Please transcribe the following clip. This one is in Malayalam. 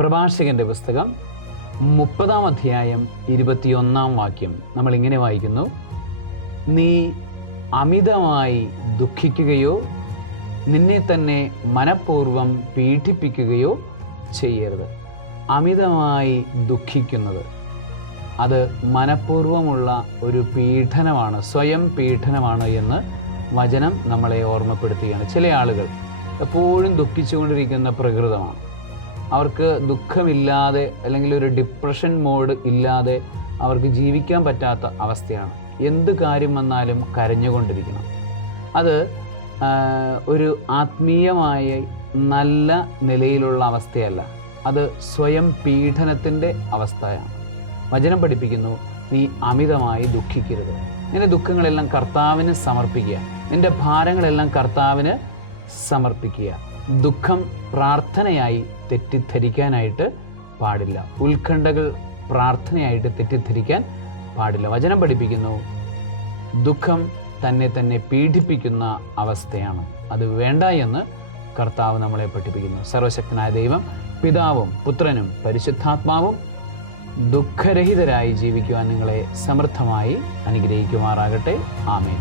പ്രഭാഷകന്റെ പുസ്തകം 30-ാം അധ്യായം 21-ാം വാക്യം നമ്മൾ ഇങ്ങനെ വായിക്കുന്നു: നീ അമിതമായി ദുഃഖിക്കുകയോ നിന്നെ തന്നെ മനഃപൂർവ്വം പീഡിപ്പിക്കുകയോ ചെയ്യരുത്. അമിതമായി ദുഃഖിക്കുന്നത് അത് മനഃപൂർവ്വമുള്ള ഒരു പീഡനമാണ്, സ്വയം പീഡനമാണ് എന്ന് വചനം നമ്മളെ ഓർമ്മപ്പെടുത്തുകയാണ്. ചില ആളുകൾ എപ്പോഴും ദുഃഖിച്ചുകൊണ്ടിരിക്കുന്ന പ്രകൃതമാണ്. അവർക്ക് ദുഃഖമില്ലാതെ അല്ലെങ്കിൽ ഒരു ഡിപ്രഷൻ മോഡ് ഇല്ലാതെ അവർക്ക് ജീവിക്കാൻ പറ്റാത്ത അവസ്ഥയാണ്. എന്ത് കാര്യം വന്നാലും കരഞ്ഞുകൊണ്ടിരിക്കണം. അത് ഒരു ആത്മീയമായ നല്ല നിലയിലുള്ള അവസ്ഥയല്ല, അത് സ്വയം പീഡനത്തിൻ്റെ അവസ്ഥയാണ്. വചനം പഠിപ്പിക്കുന്നു, നീ അമിതമായി ദുഃഖിക്കരുത്. നിന്റെ ദുഃഖങ്ങളെല്ലാം കർത്താവിന് സമർപ്പിക്കുക, നിന്റെ ഭാരങ്ങളെല്ലാം കർത്താവിന് സമർപ്പിക്കുക. ദുഃഖം പ്രാർത്ഥനയായി തെറ്റിദ്ധരിക്കാനായിട്ട് പാടില്ല. ഉത്കണ്ഠകൾ പ്രാർത്ഥനയായിട്ട് തെറ്റിദ്ധരിക്കാൻ പാടില്ല. വചനം പഠിപ്പിക്കുന്നു, ദുഃഖം തന്നെ പീഡിപ്പിക്കുന്ന അവസ്ഥയാണ്, അത് വേണ്ട എന്ന് കർത്താവ് നമ്മളെ പഠിപ്പിക്കുന്നു. സർവശക്തനായ ദൈവം, പിതാവും പുത്രനും പരിശുദ്ധാത്മാവും ദുഃഖരഹിതരായി ജീവിക്കുവാൻ നിങ്ങളെ സമൃദ്ധമായി അനുഗ്രഹിക്കുമാറാകട്ടെ. ആമേൻ.